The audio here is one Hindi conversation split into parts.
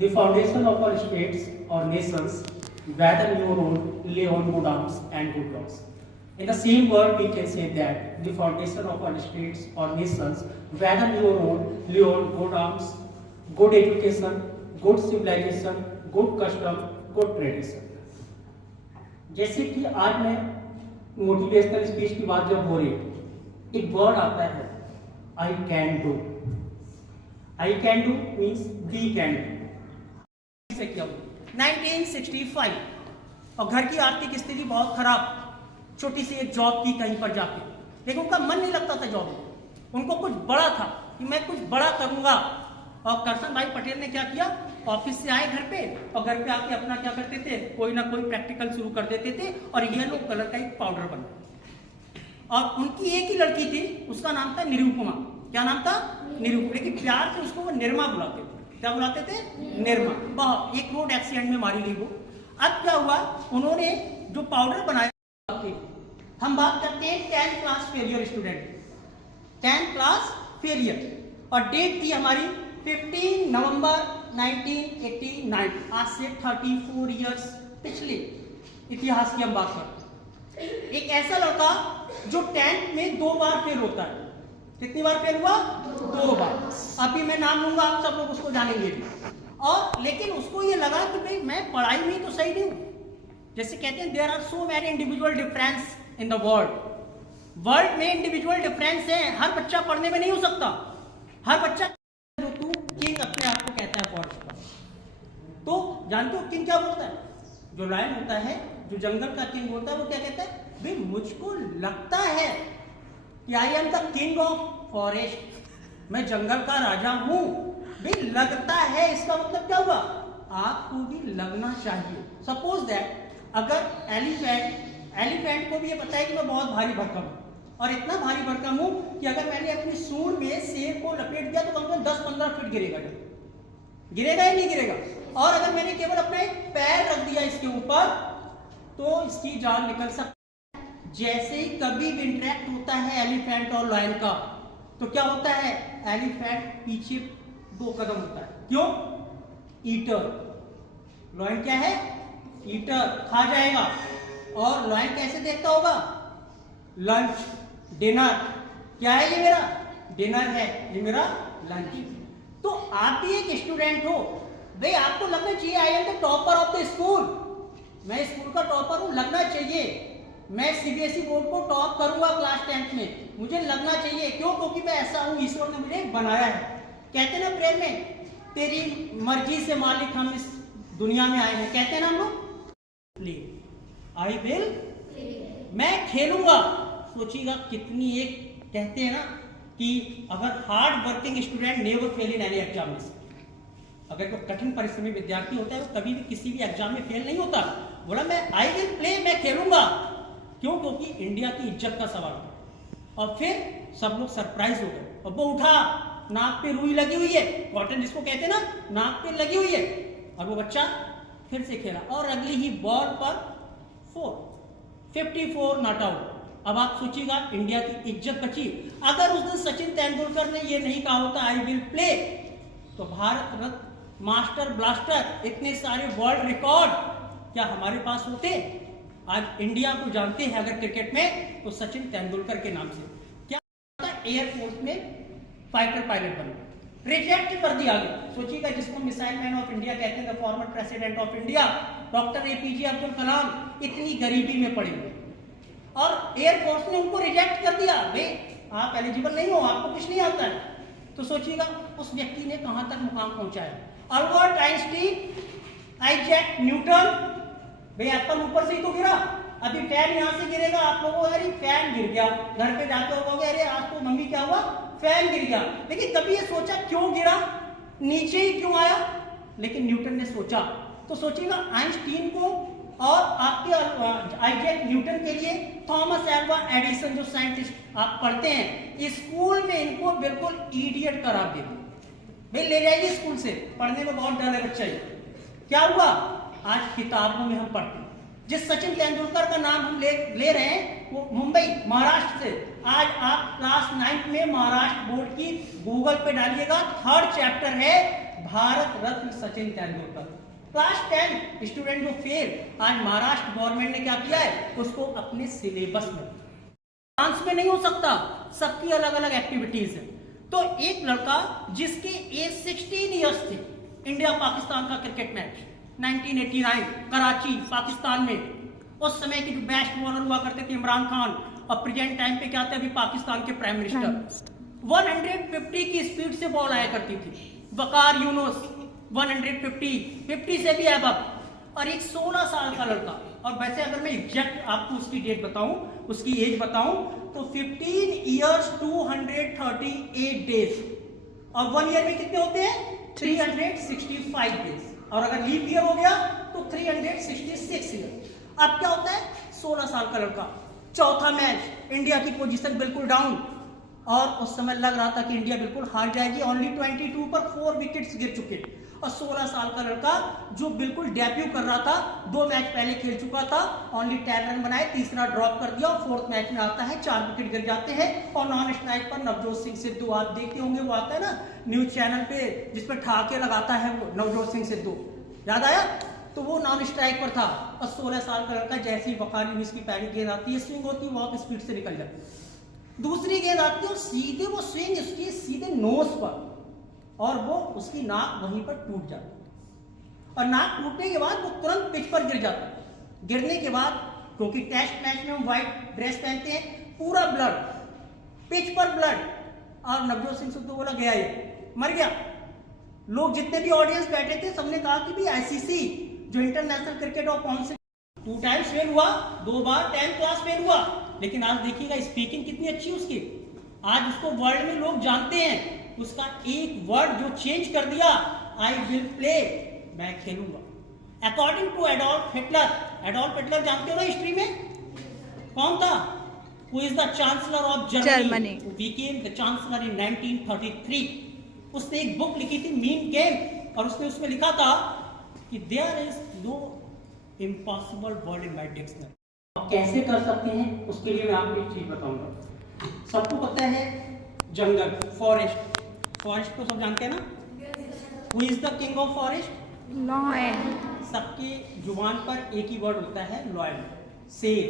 The foundation of our states or nations, whether new road lay on good arms and good laws. In the same word, we can say that the foundation of our states or nations, whether new road lay on good arms, good education, good civilization, good custom, good tradition. जैसे कि आज मैं मोटिवेशनल स्पीच की बात जब हो रही है, एक वर्ड आता है I can do. I can do means we can do. 1965 और घर की आर्थिक स्थिति बहुत खराब, छोटी सी एक जॉब की कहीं पर जाके, लेकिन उनका मन नहीं लगता था जॉब में. उनको कुछ बड़ा था कि मैं कुछ बड़ा करूंगा. और करसन भाई पटेल ने क्या किया, ऑफिस से आए घर पे और घर पे आके अपना क्या करते थे, कोई ना कोई प्रैक्टिकल शुरू कर देते थे और येलो कलर का एक पाउडर बना. और उनकी एक ही लड़की थी, उसका नाम था निरुपमा. क्या नाम था? निरुपमा. लेकिन प्यार से उसको वो निर्मा बुलाते थे. क्या बुलाते थे? निर्मा. बहुत एक रोड एक्सीडेंट में मारी गई वो. अब क्या हुआ, उन्होंने जो पाउडर बनाया, हम बात करते हैं 10th class failure student. 10th class failure और डेट थी हमारी 15 नवंबर 1989. आज से 34 इयर्स पिछले इतिहास की हम बात करते हैं. एक ऐसा लड़का जो 10th में 2 बार फेल होता है. कितनी बार फेल हुआ? 2 बार. अभी मैं नाम लूंगा, आप सब लोग उसको जानेंगे भी. और लेकिन उसको ये लगा कि भाई मैं पढ़ाई में तो सही नहीं हूं. जैसे कहते हैं there are so many individual difference in the world. World में इंडिविजुअल डिफरेंस है. हर बच्चा पढ़ने में नहीं हो सकता. हर बच्चा जो तू किंग अपने आप को कहता है फॉरेस्ट का. तो जानते हो किंग क्या बोलता है? जो लायन होता है, जो जंगल का किंग होता है, वो क्या कहता है, भाई मुझको लगता है कि I am the king of forest. मैं जंगल का राजा हूं. भाई लगता है, इसका मतलब क्या हुआ, आपको भी लगना चाहिए. सपोज दैट अगर एलिफेंट को भी ये पता है कि मैं बहुत भारी भरकम हूं, और इतना भारी भरकम हूं कि अगर मैंने अपनी सूंड में शेर को लपेट दिया तो कम से कम 10-15 फीट गिरेगा. गिरेगा या नहीं गिरेगा? और अगर मैंने केवल अपना एक पैर रख दिया इसके ऊपर तो इसकी जान निकल सकती है. जैसे ही कभी भी इंटरेक्ट होता है एलिफेंट और लायन का, तो क्या होता है, एलिफेंट पीछे 2 कदम होता है. क्यों? ईटर. लायन क्या है? ईटर. खा जाएगा. और लायन कैसे देखता होगा? Lunch, dinner. क्या है ये? मेरा डिनर है, ये मेरा लंच. तो आप भी एक स्टूडेंट हो. भाई आपको लगना चाहिए I am the topper of the school. मैं स्कूल का टॉपर हूं, लगना चाहिए. मैं सीबीएसई बोर्ड को टॉप करूंगा क्लास 10th में, मुझे लगना चाहिए. क्यों? क्योंकि मैं ऐसा हूं, ईश्वर ने मुझे बनाया है. कहते हैं ना प्रेम में, तेरी मर्जी से मालिक हम इस दुनिया में आए हैं. कहते हैं ना हम लोग, आई विल, मैं खेलूंगा. सोचिएगा कितनी एक, कहते हैं ना कि अगर hard working student never fail in any exam. अगर कोई कठिन परिश्रमी विद्यार्थी होता है वो कभी भी किसी भी एग्जाम में फेल नहीं होता. बोला मैं आई विल प्ले, मैं खेलूंगा. क्यों? क्योंकि इंडिया की इज्जत का सवाल था. और फिर सब लोग सरप्राइज हो गए. और वो उठा, नाक पे रुई लगी हुई है, कॉटन जिसको कहते हैं ना, नाक पे लगी हुई है. और वो बच्चा फिर से खेला और अगली ही बॉल पर 54 नॉट आउट. अब आप सोचिएगा इंडिया की इज्जत बची. अगर उस दिन सचिन तेंदुलकर ने ये नहीं कहा होता आई विल प्ले, तो भारत रत्न, मास्टर ब्लास्टर, इतने सारे वर्ल्ड रिकॉर्ड क्या हमारे पास होते? आज इंडिया को जानते हैं अगर क्रिकेट में तो सचिन तेंदुलकर के नाम से. क्या एयरफोर्स में फाइटर पायलट बने, रिजेक्ट कर दिया गया. सोचिएगा जिसको मिसाइल मैन ऑफ इंडिया कहते हैं, former president of India doctor APJ Abdul Kalam, इतनी गरीबी में पड़े हुए और एयरफोर्स ने उनको रिजेक्ट कर दिया. भाई आप एलिजिबल नहीं हो, आपको कुछ नहीं आता है. तो सोचिएगा उस व्यक्ति ने कहां तक मुकाम पहुंचाया. Albert Einstein, Isaac Newton. भाई एप्पल ऊपर से ही तो गिरा. अभी फैन यहां से गिरेगा, आप लोगों को अरे फैन गिर गया, घर पे जाते हो कहोगे अरे आज तो मम्मी क्या हुआ, फैन गिर गया. लेकिन कभी ये सोचा क्यों गिरा, नीचे ही क्यों आया? लेकिन न्यूटन ने सोचा. तो सोचिएगा आइंस्टीन को और आपके आइजैक न्यूटन के लिए थॉमस एल्वा एडिसन जो साइंटिस्ट आप पढ़ते हैं स्कूल में, इनको बिल्कुल इडियट करार दे. भाई ले जाइए स्कूल से, पढ़ने में बहुत डर है बच्चा. क्या हुआ? आज किताबों में हम पढ़ते हैं. जिस सचिन तेंदुलकर का नाम हम ले रहे हैं वो मुंबई महाराष्ट्र से. आज आप क्लास 9th में महाराष्ट्र बोर्ड की गूगल पे डालिएगा, 3rd चैप्टर है भारत रत्न सचिन तेंदुलकर। क्लास 10 स्टूडेंट जो फेल, आज महाराष्ट्र गवर्नमेंट ने क्या किया है, उसको अपने सिलेबस में, डांस में नहीं हो सकता, सबकी अलग अलग एक्टिविटीज है। तो एक लड़का जिसकी एज 16 इयर्स थी, इंडिया पाकिस्तान का क्रिकेट मैच 1989 कराची पाकिस्तान में, उस समय के जो बेस्ट बॉलर हुआ करते थे इमरान खान, और प्रेजेंट टाइम पे क्या थे अभी पाकिस्तान के प्राइम मिनिस्टर, 150 की स्पीड से बॉल आया करती थी। वकार यूनुस 150 से भी अबव, और एक 16 साल का लड़का, और वैसे अगर मैं एग्जैक्ट आपको उसकी डेट बताऊं, उसकी एज बताऊं, तो 15 इयर्स 238 डेज, और 1 ईयर में कितने होते हैं 365 डेज, और अगर लीप ईयर हो गया तो 366 ईयर। अब क्या होता है, 16 साल का लड़का, चौथा मैच, इंडिया की पोजीशन बिल्कुल डाउन, और उस समय लग रहा था कि इंडिया बिल्कुल हार जाएगी, ओनली 22 पर 4 विकेट्स गिर चुके, और 16 साल का लड़का जो बिल्कुल डेब्यू कर रहा था, 2 मैच पहले खेल चुका था, ओनली 10 रन बनाए, तीसरा ड्रॉप कर दिया, और 4th मैच में आता है 4 विकेट गिर जाते हैं, और नॉन स्ट्राइक पर नवजोत सिंह सिद्धू, आप देखते होंगे वो आता है ना न्यूज चैनल पे जिसपे ठहाके लगाता है वो नवजोत सिंह सिद्धू, याद आया, तो वो नॉन स्ट्राइक पर था, और 16 साल का लड़का जैसे ही वकार यूनुस की पहली गेंद आती है, स्विंग होती है, बहुत स्पीड से निकल जाती है, दूसरी गेंद आती है, सीधे वो स्विंग उसकी सीधे नोज पर, और वो उसकी नाक वहीं पर टूट जाती है, और नाक टूटने के बाद वो तुरंत पिच पर गिर जाता है। गिरने के बाद, क्योंकि टेस्ट मैच में हम व्हाइट ड्रेस पहनते हैं, पूरा ब्लड, पिच पर ब्लड, और नवजोत सिंह सिद्धू बोला गया ये मर गया। लोग जितने भी ऑडियंस बैठे थे सबने कहा कि भी आईसीसी जो international cricket of council 2 times fail हुआ, 2 बार 10th क्लास फेल हुआ, लेकिन आज देखिएगा स्पीकिंग कितनी अच्छी उसकी, आज उसको वर्ल्ड में लोग जानते हैं, उसका एक वर्ड जो चेंज कर दिया, आई विल प्ले, मैं खेलूंगा। According to Adolf Hitler, Adolf Hitler जानते हो ना हिस्ट्री में कौन था, who is the chancellor of Germany, who became the chancellor in 1933, उसने एक बुक लिखी थी मीन गेम, और उसने उसमें लिखा था कि there is no impossible word in my dictionary. कैसे कर सकते हैं उसके लिए मैं आपको एक चीज बताऊंगा। सबको पता है जंगल, फॉरेस्ट, फॉरेस्ट को सब जानते हैं ना, who is the king of forest, lion, सबके जुबान पर एक ही वर्ड होता है लॉयन, शेर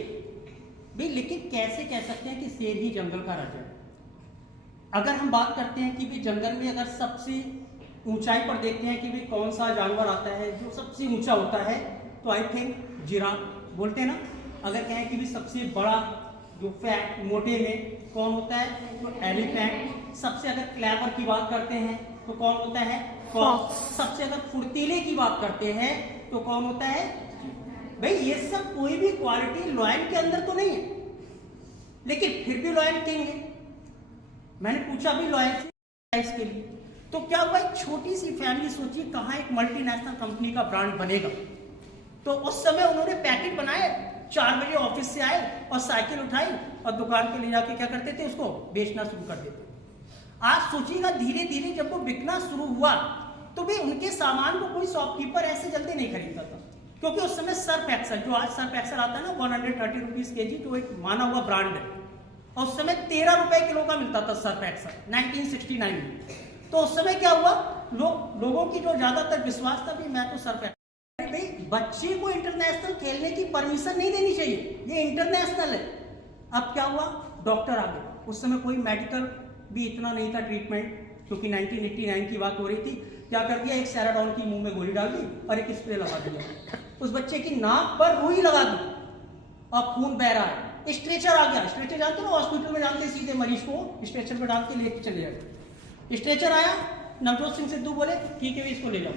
भाई, लेकिन कैसे कह सकते हैं कि शेर ही जंगल का राजा है। अगर हम बात करते हैं कि भी जंगल में अगर सबसे ऊंचाई पर देखते हैं कि भी कौन सा जानवर आता है जो सबसे ऊंचा होता है, तो आई थिंक जिराफ बोलते हैं ना। अगर कहें कि भी सबसे बड़ा जो फैट मोटे में कौन होता है, तो एलिफेंट। सबसे अगर क्लेवर की बात करते हैं तो कौन होता है, फॉक्स। सबसे अगर फुर्तीले की बात करते हैं तो कौन होता है, भाई ये सब कोई भी क्वालिटी लॉयन के अंदर तो नहीं है, लेकिन फिर भी लॉयन किंग है। मैंने पूछा भी लॉयन से के लिए, तो क्या हुआ, एक छोटी सी फैमिली सोचिए कहाँ एक मल्टीनेशनल कंपनी का ब्रांड बनेगा। तो उस समय उन्होंने पैकेट बनाए, 4 बजे ऑफिस से आए और साइकिल उठाई और दुकान पे ले जाके क्या करते थे, उसको बेचना शुरू कर देते। आज सोचिएगा धीरे धीरे जब वो बिकना शुरू हुआ तो भी उनके सामान को कोई शॉपकीपर ऐसे जल्दी नहीं खरीदता था, क्योंकि उस समय सर्फ एक्सल, जो आज सर्फ एक्सल आता है ना 130 रुपीज केजी, जो एक माना हुआ ब्रांड है, और उस समय 13 रुपए किलो का मिलता था सर्फ एक्सल 1969 में। तो उस समय क्या हुआ, लोगों की जो ज्यादातर विश्वास था भी मैं तो सर्फ एक्सल, भाई बच्चे को इंटरनेशनल खेलने की परमिशन नहीं देनी चाहिए, ये इंटरनेशनल है। अब क्या हुआ, डॉक्टर आ गए, उस समय कोई मेडिकल भी इतना नहीं था ट्रीटमेंट, क्योंकि 1989 की बात हो रही थी। क्या कर दिया, एक सैराडॉन की मुंह में गोली डाल दी और एक स्प्रे लगा दिया, उस बच्चे की नाक पर रुई लगा दी और खून बह रहा है। स्ट्रेचर आ गया, स्ट्रेचर जानते हो हॉस्पिटल में जानते सीधे मरीज को स्ट्रेचर पे डाल के लेके चले जाते। स्ट्रेचर आया, नवजोत सिंह सिद्धू बोले ठीक है इसको ले जाओ,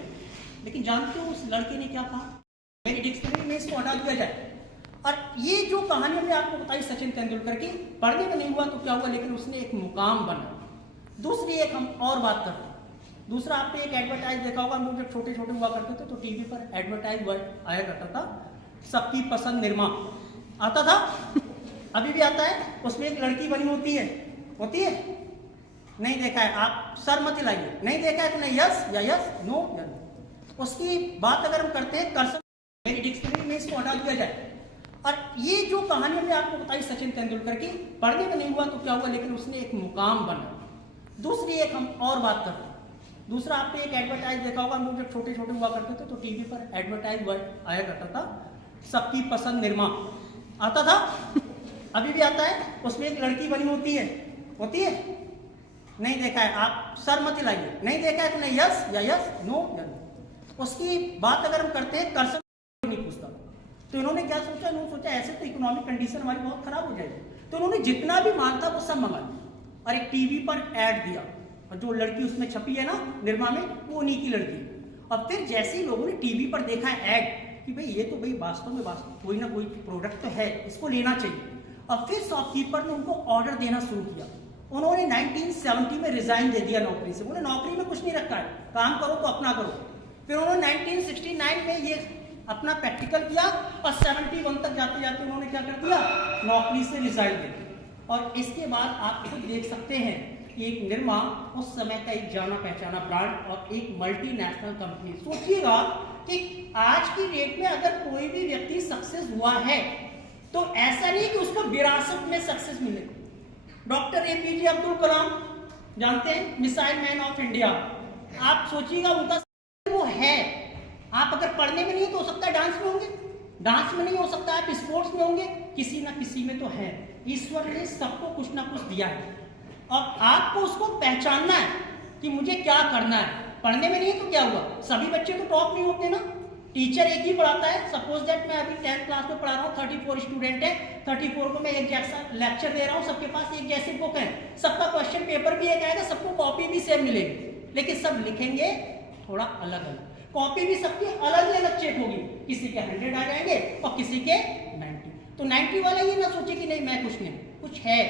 लेकिन जानते हो उस लड़के ने क्या कहा, मेरी डिक्शनरी में इसको हटा दिया जाए। और ये जो कहानी हमने आपको बताई सचिन तेंदुलकर की, पढ़ने में नहीं हुआ तो क्या हुआ, लेकिन उसने एक मुकाम बना। दूसरी एक हम और बात करते हैं, दूसरा आपने एक एडवर्टाइज देखा होगा, हम लोग जब छोटे छोटे हुआ करते थे तो टीवी पर एडवर्टाइज आया करता था, सबकी पसंद निर्मा आता था, अभी भी आता है। उसमें एक लड़की बनी होती है नहीं देखा है आप सर मत हिलाइए, नहीं देखा है तो नहीं यस या यस, नो या नो। उसकी बात अगर हम करते हैं कर्सर, मेरी डिक्शनरी में इसको हटा दिया जाए। और ये जो कहानी हमने आपको बताई सचिन तेंदुलकर की, पढ़ने में नहीं हुआ तो क्या हुआ, लेकिन उसने एक मुकाम बना। दूसरी एक हम और बात करते हैं, दूसरा, आपने एक एडवर्टाइज देखा होगा, हम लोग जब छोटे छोटे हुआ करते थे तो टीवी पर एडवर्टाइज आया करता था, सबकी पसंद निरमा आता था, अभी भी आता है। उसमें एक लड़की बनी होती है नहीं देखा है आप, सर मत हिलाइए, नहीं देखा है तो नहीं, यस या यस, नो या नो। उसकी बात अगर हम करते हैं कर्सर नहीं पूछता। तो इन्होंने क्या सोचा, इन्होंने सोचा ऐसे तो इकोनॉमिक कंडीशन हमारी बहुत खराब हो जाएगी, तो इन्होंने जितना भी माल था वो सब मंगा लिया और एक टीवी पर ऐड दिया, और जो लड़की उसमें छपी है ना निरमा में, वो उन्हीं की लड़की। और फिर जैसे ही लोगों ने टीवी पर देखा ऐड कि भाई ये तो भाई वास्तव में कोई ना कोई प्रोडक्ट तो है, इसको लेना चाहिए, और फिर शॉपकीपर ने उनको ऑर्डर देना शुरू किया। उन्होंने 1970 में रिजाइन दे दिया नौकरी से, बोले नौकरी में कुछ नहीं रखा है, काम करो तो अपना करो। फिर उन्होंने 1969 में ये अपना प्रैक्टिकल किया और 71 तक जाते जाते उन्होंने क्या कर दिया, नौकरी से रिजाइन दे दिया। और इसके बाद आप खुद देख सकते हैं कि एक निरमा उस समय का एक जाना पहचाना ब्रांड और एक मल्टीनेशनल कंपनी। सोचिएगा कि आज की डेट में अगर कोई भी व्यक्ति सक्सेस हुआ है तो ऐसा नहीं कि उसको विरासत में सक्सेस मिले। डॉक्टर एपीजे अब्दुल कलाम जानते हैं, मिसाइल मैन ऑफ इंडिया, आप सोचिएगा उनका वो है। आप अगर पढ़ने में नहीं तो हो सकता है डांस में होंगे, डांस में नहीं हो सकता आप स्पोर्ट्स में होंगे, किसी ना किसी में तो है। ईश्वर ने सबको कुछ ना कुछ दिया है और आपको उसको पहचानना है कि मुझे क्या करना है। पढ़ने में नहीं है तो क्या हुआ, सभी बच्चे तो टॉप नहीं होते ना, टीचर एक ही पढ़ाता है। सपोज दैट मैं अभी 10th क्लास में पढ़ा रहा हूँ, 34 स्टूडेंट है, 34 को मैं एक जैसा लेक्चर दे रहा हूँ, सबके पास एक जैसी बुक है, सबका क्वेश्चन पेपर भी एक आएगा, सबको कॉपी भी सेम मिलेगी, लेकिन सब लिखेंगे थोड़ा अलग अलग, कॉपी भी सबकी अलग ही अलग चेक होगी, किसी के 100 आ जाएंगे और किसी के 90। तो 90 वाला ये ना सोचे कि नहीं मैं कुछ नहीं, कुछ है,